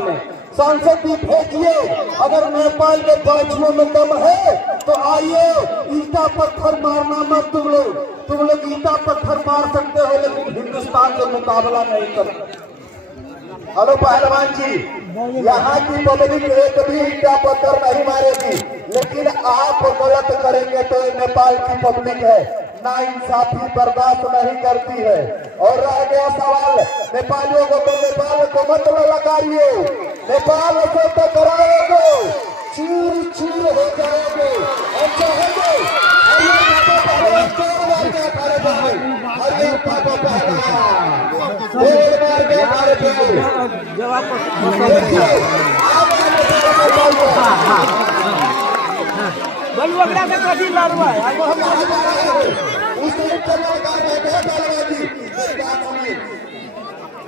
में। सांसद भी भेजिए, अगर नेपाल के बाजुओं में दम है तो आइए। ईटा पत्थर मारना मत तुम लोग ईटा पत्थर मार सकते हो लेकिन हिंदुस्तान से मुकाबला नहीं कर सकते। हेलो पहलवान जी, यहाँ की पब्लिक एक भी ईटा पत्थर नहीं मारेगी, लेकिन आप गलत करेंगे तो नेपाल की पब्लिक है ना इंसाफी बर्दाश्त नहीं करती है। और रह गया सवाल नेपालियों को, तो नेपाल को मत ललकारिए, नेपाल से टकराओगे चूर चूर हो जाओगे। और चाहेंगे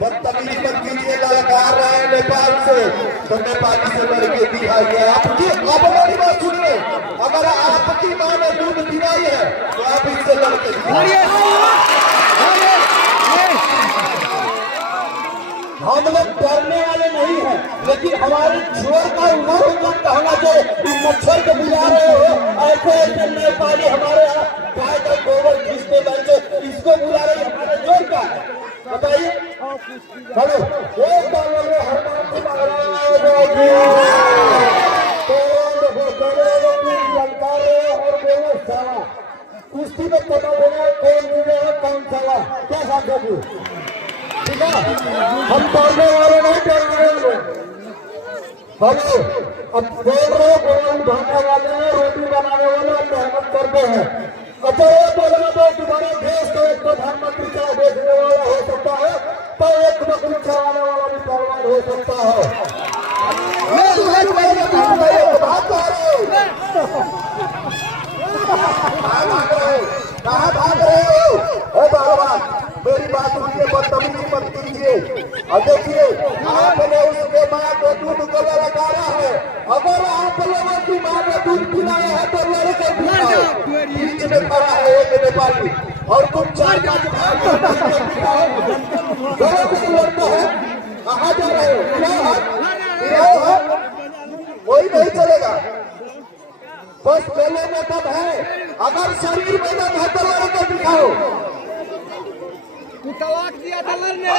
बदतमीजी मत कीजिए, ललकार रहे हैं नेपाल से तो नेपाली से लड़के दिखाइए। आपकी अब मेरी बात सुनिए, अगर आपकी माँ ने दूध पिलाई है तो आप इससे लड़के दिखाइए। हम लोग डरने वाले नहीं हैं, लेकिन हमारे जोर का उमर कहना चाहिए। मच्छर को बुला रहे हो ऐसे ऐसे नेपाली हमारे यहाँ गाय का गोबर खींचते बैठे, इसको बुला रहे हमारे जोर का बताइए। हेलो कुश्ती में पता बोला कौन जीतेगा कौन साला, क्या सांसद ठीक है। हम पढ़ने वाले नहीं डरने वाले। हेलो अब बोल रहे गोल उठाने वाले हैं, रोटी बनाने वाले मेहनत करते हैं। अच्छा ये बोलना तो तुम्हारा देश तो एक प्रधानमंत्री का बेचने वाला हो सकता है तो एक बकरी चलाने वाला भी पहलवान हो सकता है। कहाँ भाग रहे हो पहलवान? मेरी बात सुनिए, बदतमीजी मत कीजिए। और देखिए आपने उसके माँ को दूध को ललकारा है, अगर आप लोगों की माँ ने दूध पिलाया है तो लड़के पिलाओ। बीच में खड़ा है एक नेपाली और तुम चार पांच लड़का है, कहाँ जा रहे हो? कोई नहीं चलेगा, बस गले में दम है, अगर शरीर में दम है तो लड़के दिखाओ। तलाक दिया था लड़ने।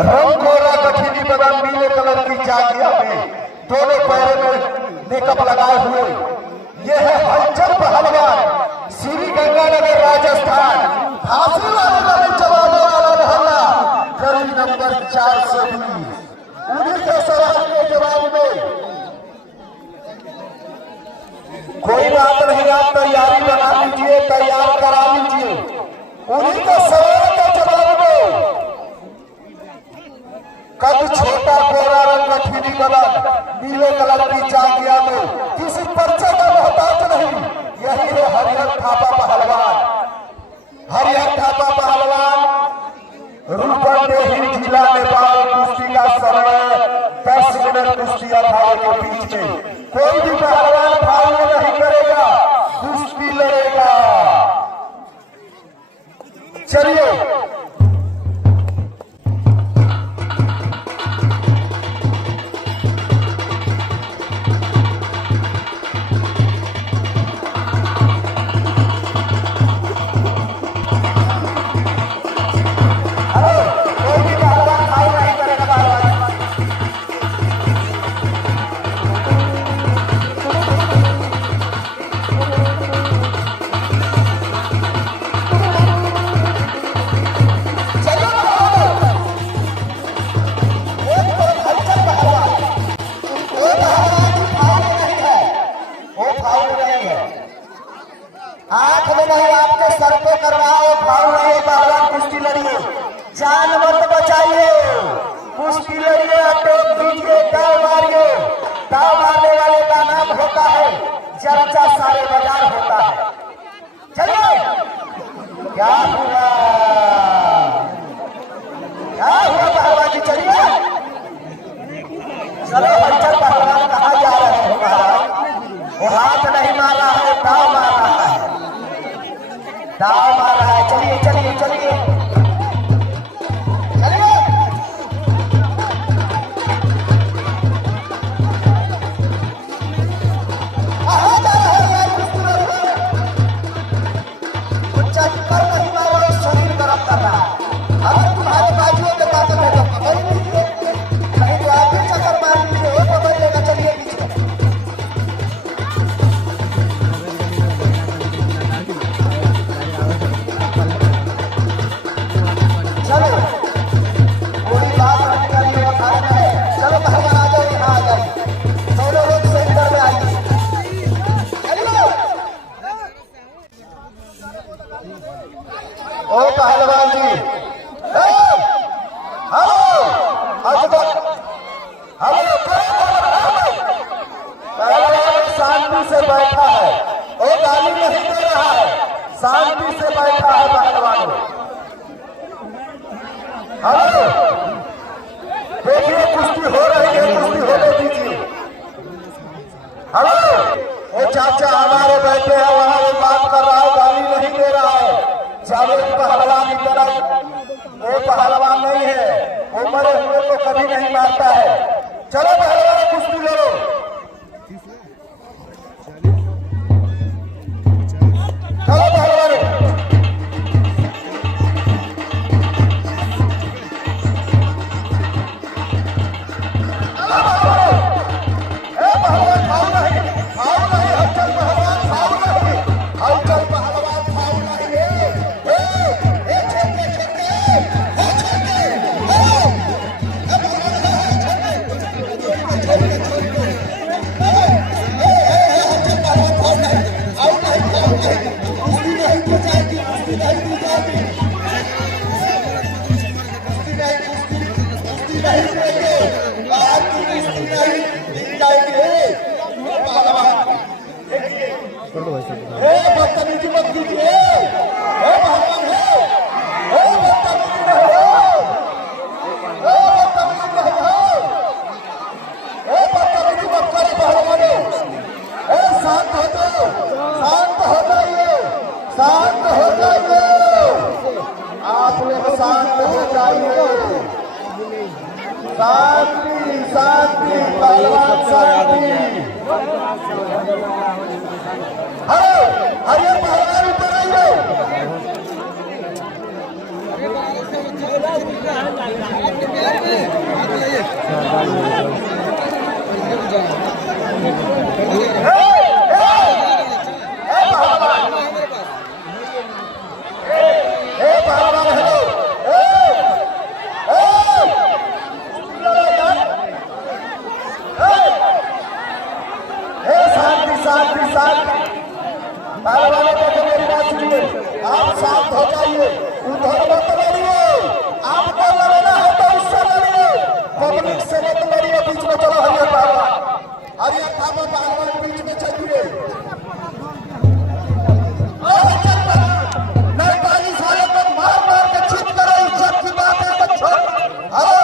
रंग गोरा कठिनी बदन नीले कलर की जागिया में दोनों पैरों में मेकअप लगाए हुए ये है हलचल पहलवान, श्री गंगानगर राजस्थान, फांसी वाले जवाबों वाला मोहल्ला, गली नंबर 420। उन्हीं के सवाल के जवाब में कोई बात नहीं, आप तैयारी बना लीजिए, तैयार करा लीजिए। उन्हीं के सवाल के जवाब में कद छोटा गोरा रंग कठिनी बदन नीले कलर की जांघिया में किसी परिचय का मोहताज नहीं, यही है हरिहर थापा पहलवान। हरिहर थापा पहलवान रूपंदेही जिला नेपाल। कुश्ती का समय 10 मिनट कुश्ती अखाड़े के बीच में कोई भी पहलवान फाउल नहीं करेगा, कुश्ती लड़ेगा। चलिए करना है, फाउल नहीं है, पहलवान कुश्ती लड़िए, जान मत बचाइए, कुश्ती लड़िए, टेप दीजिए, दाव मारिए। दाव मारने वाले का नाम होता है चर्चा सारे बाजार होता है। चलिए क्या हुआ, क्या हुआ पहलवान जी, चलिए चलो। हलचल पहलवान कहाँ जा रहे हैं महाराज, वो हाथ नहीं मार रहा है, दाव मार रहा है, दाव मार रहा है। चलिए चलिए चलिए चलिए, कहाँ जा रहे हैं यार, कुछ चक्कर नहीं मारो, शरीर गर्म कर रहा है। अगर तुम्हारे बाजुओं में ताकत है तो पकड़ लीजिए, नहीं तो आप भी चक्कर मार लीजिए, वो पकड़ लेगा। चलिए पीछे चलो, कोई बात नहीं करिए, वो खाने में है। चलो पहलवान आ जाइए, यहाँ आ जाइए, दोनों लोग सेंटर में आइए। चलिए ओ पहलवान जी, हेलो हेलो, पहलवान शांति से बैठा है, वो गाली नहीं दे रहा है, शांति से बैठा है पहलवान। हेलो देखिए, कुश्ती हो रही है, कुश्ती होने दीजिए। हेलो, वो चाचा हमारे बैठे हैं वहां, वो बात कर रहा है, गाली नहीं दे रहा है। जावेद पहलवान इतना वो पहलवान नहीं है, वो मरे हुए को कभी नहीं मारता है। चलो पहलवान कुश्ती लड़ो, चलो पहलवान। बदतमीजी मत कीजिए, भगवान है, बदतमीजी नहीं हो, बदतमीजी नहीं हो, बदतमीजी मत करो पहलवानों, शांत हो जाओ, शांत हो जाइए, शांत हो जाइए, आप लोग शांत हो जाइए, शांति शांति पहलवान शांति। हरियर पहलवान ऊपर आइए, शांति शांति पहलवानों को मेरी बात सुनिए, आप शांत हो जाइए, उधर मत लड़िए, आपको लड़ना है तो उससे लड़िए, पब्लिक से मत लड़िए, बीच में चलो। हरियर पहलवान, हरियर पहलवान बीच में चलिए, पैंतालीस वाले को मार मार के चित करो, इज्जत की बात है तो छोड़। हेलो,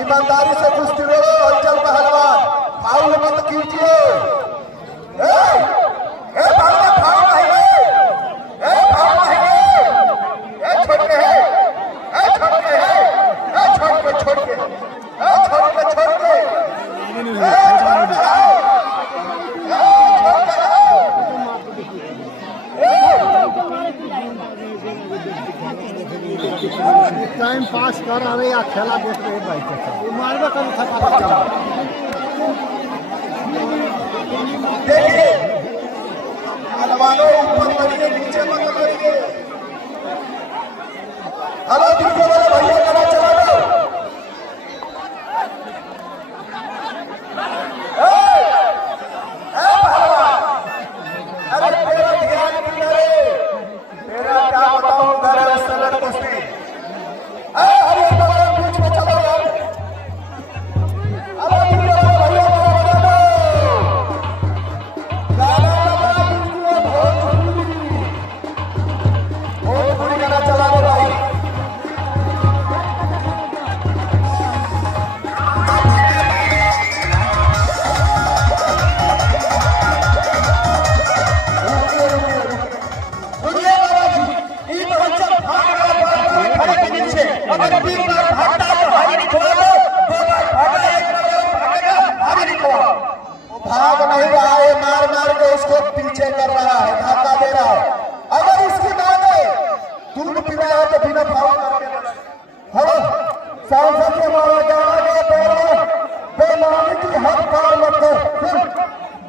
ईमानदारी से कुश्ती लड़ो, हलचल पहलवान, फाउल मत कीजिए। टाइम पास कर रहे या खेला देख रहे भाई, मारवा कर खता देखिए पहलवानों ऊपर लड़िए, नीचे मत लड़िए। हेलो डीजे वाले भैया गाना चला दो। पहलवान, अरे तेरा ध्यान नहीं है, तेरा क्या बताओ भाग नहीं रहा है, मार मार के उसको पीछे कर रहा है, धक्का दे रहा है। अगर उसकी माने दूध पिलाया तो बिना फाउल हाँ सांसद से मारा जाना गया बेमानी की हद पार मत कर,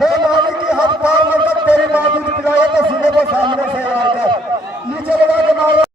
बेमानी की हद पार मत कर। तेरी माँ दूध पिलाया तो सीधे को सामने से मार कर नीचे लगा के मारो।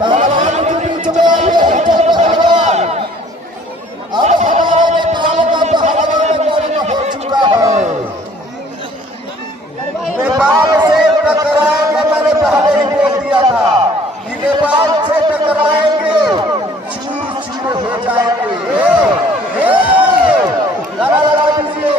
पहलवान के बीच में आइए पहलवान। अब हमारे नेपाल का पहलवान गर्म हो चुका है। नेपाल से टकराएंगे, मैंने पहले ही बोल दिया था कि नेपाल से टकराएंगे चूर चूर हो जाएंगे। लगा दीजिए।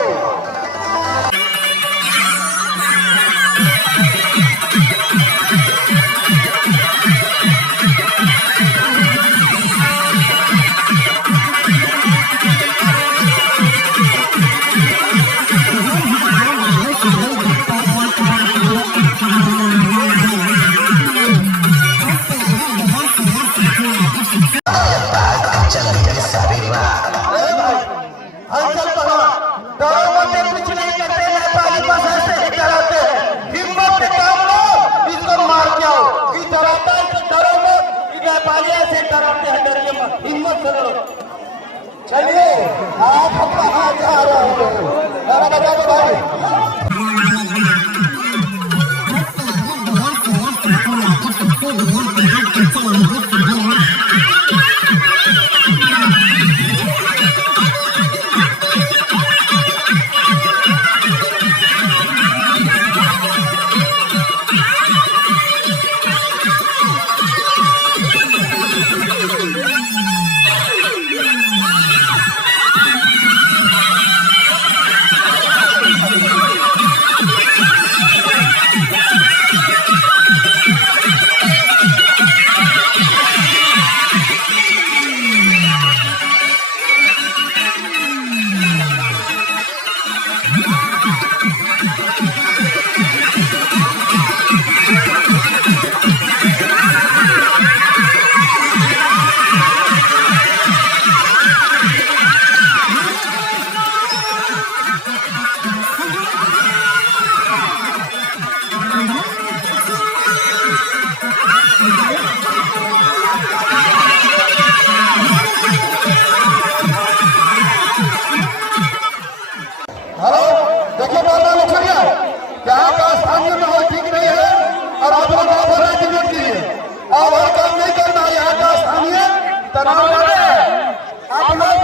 चलिए आप कहाँ जा रहे हो? बता दो भाई। देखिए तनाव ज्यादा है। आप लोग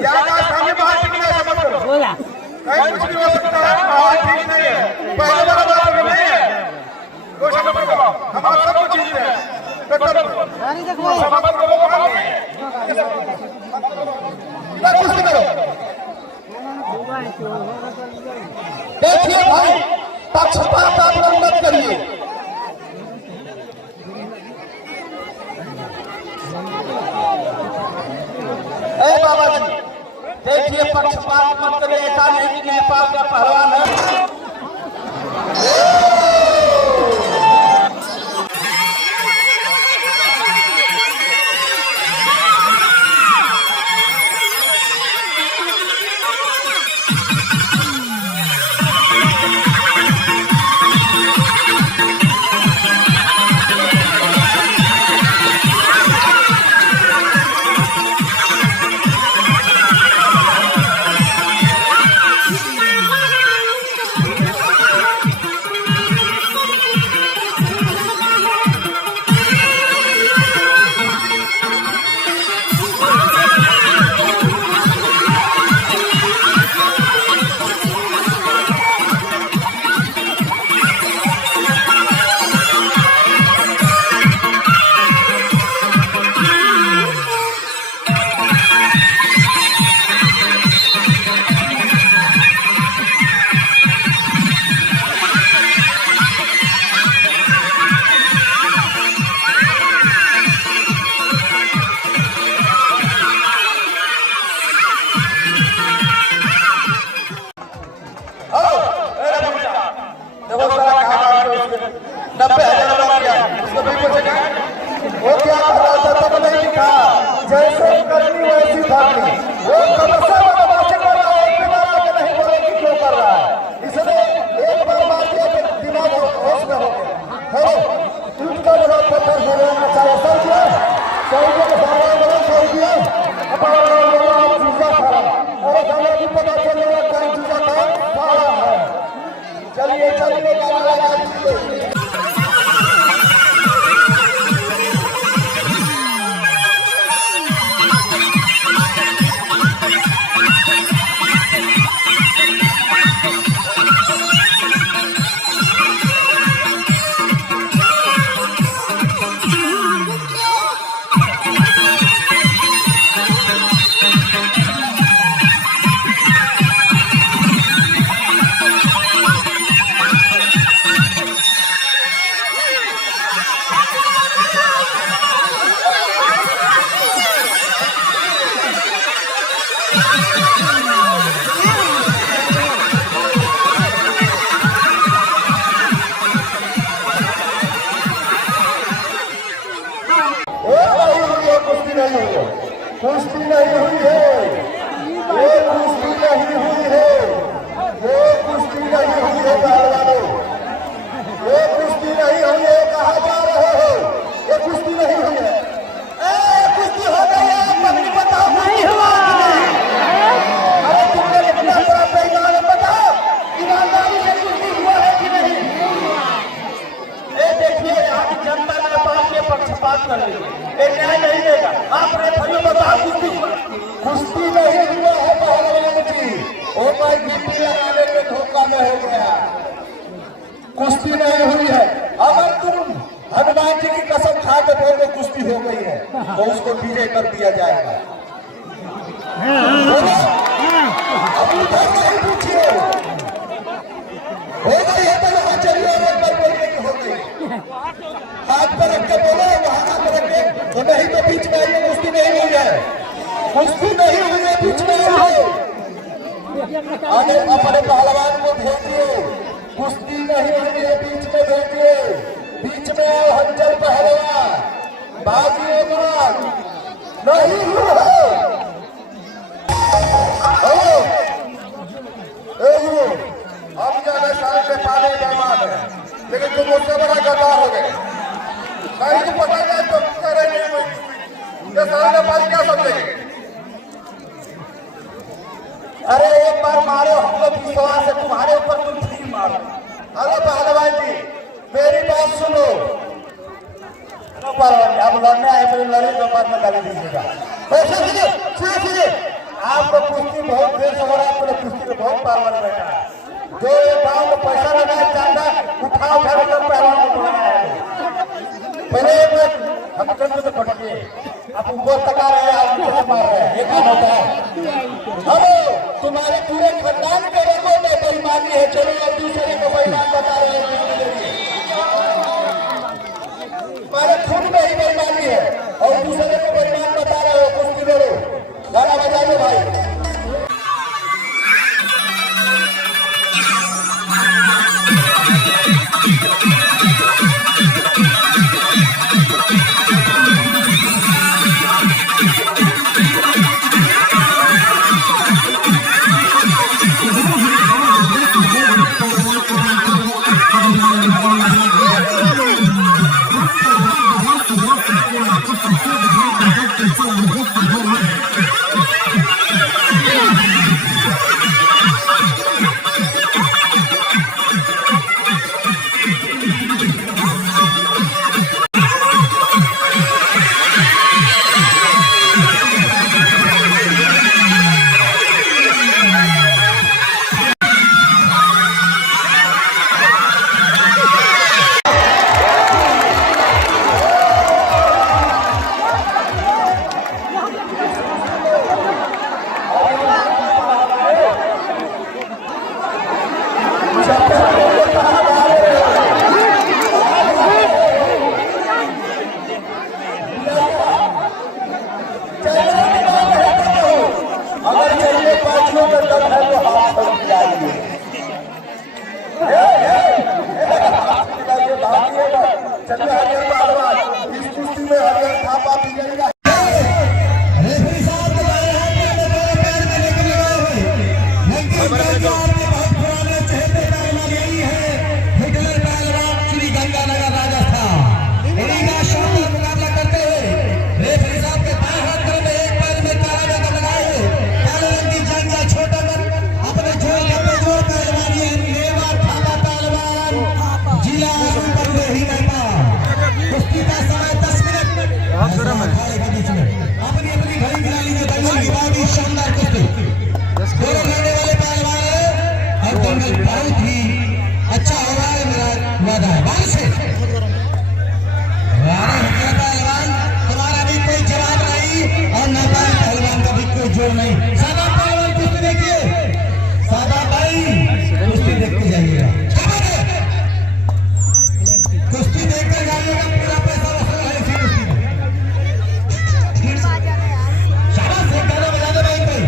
क्या सामने बाहर टिकना है, समझ लो कहीं कुछ भी हो सकता है, माहौल ठीक नहीं है, पहले वाला बात अभी नहीं है। तो समझ लो हम आप सबको चीज है देखिए भाई, पक्षपात आप लोग मत करिए। बाबा जी देखिए, पक्षपात मत करिए। ऐसा नहीं कि नेपाल का पहलवान है। वो क्या कहा था तब नहीं लिखा, जैसे करनी वैसी भागनी। वो कब से बदमाशी कर रहा है, बिना के नहीं बोले कि क्यों कर रहा है। इसने एक बार मार दिया तो दिमाग होश में हो गया। हेलो, इनका जगह पत्थर से रहना चाहिए। सर दिया सही के सारा बड़ा सही दिया। अब चीजा खा, अरे गाना भी पता चलेगा कौन चीजा खा रहा है। चलिए चलिए गाना लगा दीजिए। कुश्ती नहीं हुई है, ये कुश्ती नहीं हुई है, ये कुश्ती नहीं हुई है पहलवानों, ये कुश्ती नहीं हुई है। कहा जा रहे हो ये कुश्ती नहीं हुई है। कुश्ती हो गई है, पगड़ी बताओ नहीं हुआ। अरे तुमने इतना बड़ा बेईमान है, बताओ ईमानदारी से कुश्ती हुआ है कि नहीं। देखिए, यहाँ की जनता नेपाल के पक्षपात कर रही है, न्याय नहीं देगा। आप रेफरियों बताओ कुश्ती कुश्ती नहीं हुआ है पहलवान जी। ओ भाई गिट्टी लगाने में धोखा में हो गया। कुश्ती नहीं हुई है। अगर तुम हनुमान जी की कसम खा के बोलो कुश्ती हो गई है तो उसको डीजे कर दिया जाएगा। अब उधर नहीं पूछिए, हो गई है तो वहां चलिए और एक बार बोलिए कि हो गई। हाथ पर रख के बोलो, वहां हाथ रख के तो नहीं तो बीच में आइए। कुश्ती नहीं हुई है, कुश्ती नहीं हुई है, बीच में आइए। आगे अपने पहलवान को भेजिए। कुश्ती नहीं हुई है, बीच में भेजिए। बीच में आओ हंजर पहलवान, बाजिए बात नहीं हुआ है। हम ज्यादा साल में पाले बेमान है, लेकिन तुम उससे बड़ा गद्दार हो गए। कहीं तो पता जाए तो करेंगे ये सारा नेपाल क्या समझेंगे। अरे एक बार मारो, हम लोग विश्वास है तुम्हारे ऊपर, तुम ठीक मारो। अरे पहलवान जी मेरी बात सुनो, आप लड़ने आए तो लड़े तो बाद में गाली दीजिएगा। सुनिए आपको कुश्ती बहुत देर से हो रहा है, तो कुश्ती में बहुत पहलवान बैठा है। जो ये गाँव में पैसा लगाया चाहता उठा के सब पहलवान को बनाया है। पहले हम चंद्र से पटकिए, आप उनको तका रहे हैं, आप उनको मार रहे हैं, ये काम होता है। हेलो, तुम्हारे पूरे खानदान के लोगों में बेईमानी है, चलो आप दूसरे को बेईमान बता रहे हैं। तुम्हारे खुद में ही बेईमानी है और दूसरे को बेईमान बता रहे हो। कुश्ती लड़ो, गाना बजा लो भाई। बहुत ही अच्छा हो रहा है, मेरा वादा है। पहलवान तुम्हारा भी कोई जवाब नहीं और नादान पहलवान का भी कोई जोर नहीं। सादा पहलवान कुश्ती देखिए, सादा भाई कुश्ती देखते जाइएगा, कुश्ती देखकर जाइएगा, पूरा पैसा वसूल है इसी कुश्ती में। शाबाश, एक गाना बजा दो भाई कोई।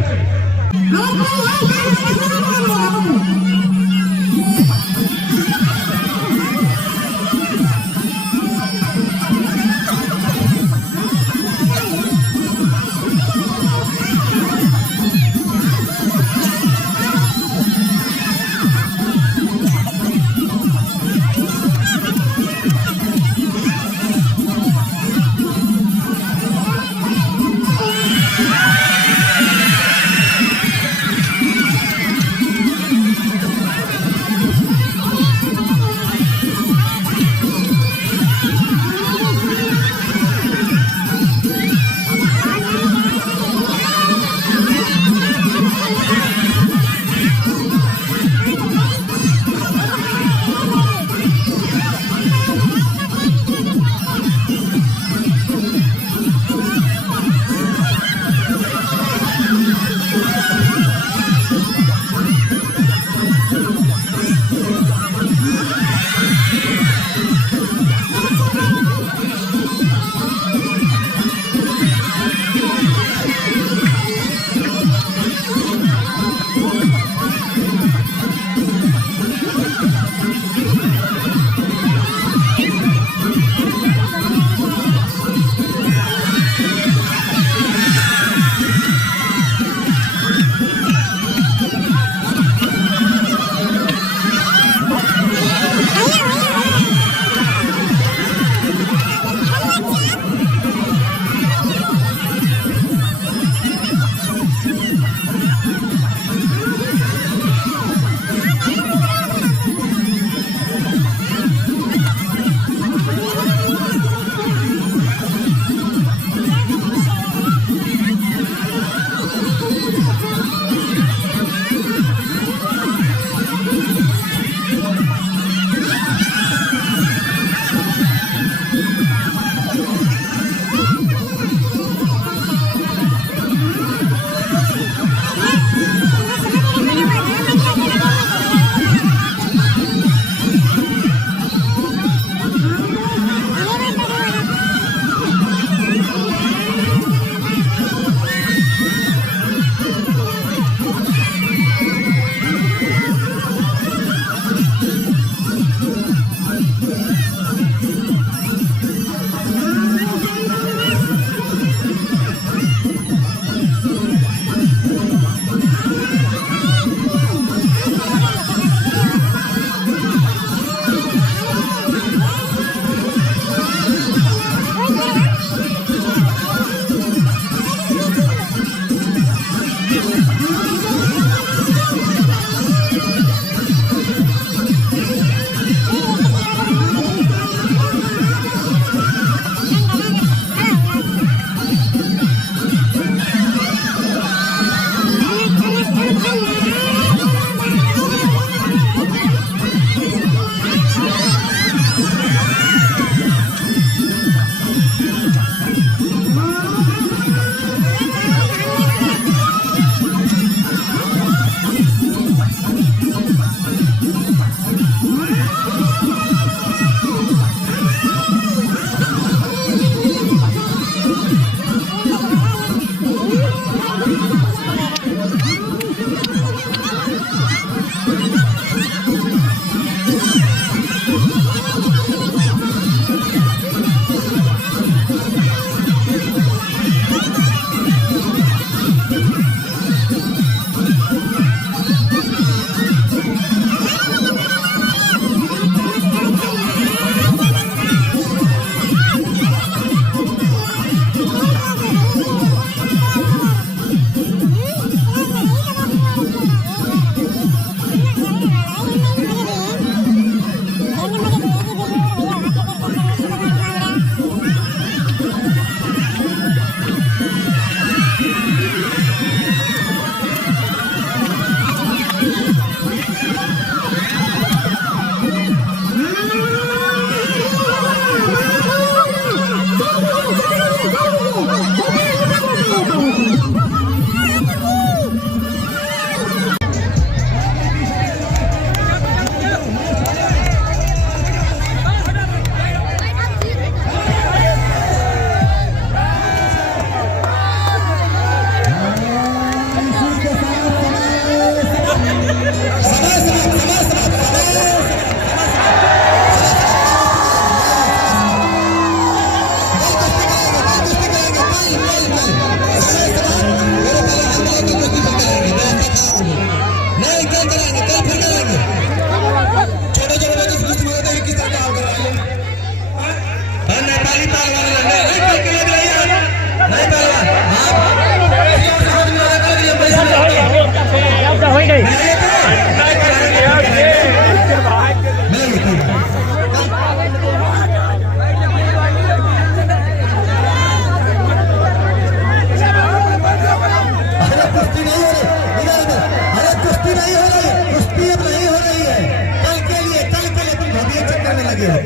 लगे हो।